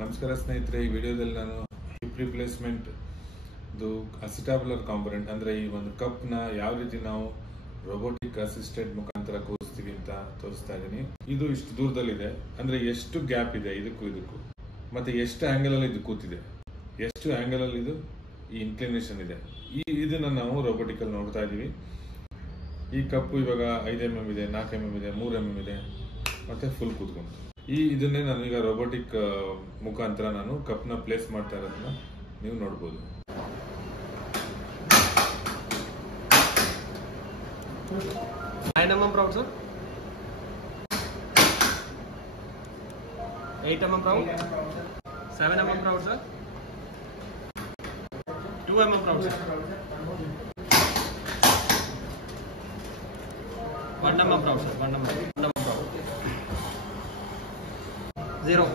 ನಮಸ್ಕಾರ ಸ್ನೇಹಿತರೆ, ಈ ವಿಡಿಯೋದಲ್ಲಿ ನಾನು ಹಿಪ್ ರಿಪ್ಲೇಸ್ಮೆಂಟ್ ಅಸಿಟಾಬುಲರ್ ಕಾಂಪೊನೆಂಟ್ ಅಂದರೆ ಈ ಒಂದು ಕಪ್ನ ಯಾವ ರೀತಿ ನಾವು ರೋಬೋಟಿಕ್ ಅಸಿಸ್ಟೆಡ್ ಮುಖಾಂತರ ಕೂರಿಸ್ತೀವಿ ಅಂತ ತೋರಿಸ್ತಾ ಇದ್ದೀನಿ. ಇದು ಇಷ್ಟು ದೂರದಲ್ಲಿದೆ, ಅಂದರೆ ಎಷ್ಟು ಗ್ಯಾಪ್ ಇದೆ ಇದಕ್ಕೂ ಮತ್ತೆ ಎಷ್ಟು ಆಂಗಲ್ ಅಲ್ಲಿ ಇದು ಕೂತಿದೆ, ಎಷ್ಟು ಆಂಗಲ್ ಅಲ್ಲಿ ಇದು ಈ ಇನ್ಕ್ಲಿನೇಷನ್ ಇದೆ, ಇದನ್ನ ನಾವು ರೋಬೋಟಿಕ್ ಅಲ್ಲಿ ನೋಡ್ತಾ ಇದೀವಿ. ಈ ಕಪ್ಪು ಇವಾಗ 5 mm ಇದೆ, 4 mm ಇದೆ, 3 mm ಇದೆ, ಮತ್ತೆ ಫುಲ್ ಕೂತ್ಕೊಂಡು ಇದನ್ನೇ ನಾನು ಈಗ ರೋಬೋಟಿಕ್ ಮುಖಾಂತರ ನಾನು ಕಪ್ನ ಪ್ಲೇಸ್ ಮಾಡ್ತಾ ಇರೋದನ್ನ ನೀವು ನೋಡ್ಬೋದು. proud sir, 8 mm proud, 7 mm proud sir, 2 mm proud sir, 1 mm proud sir, 1 mm proud, 0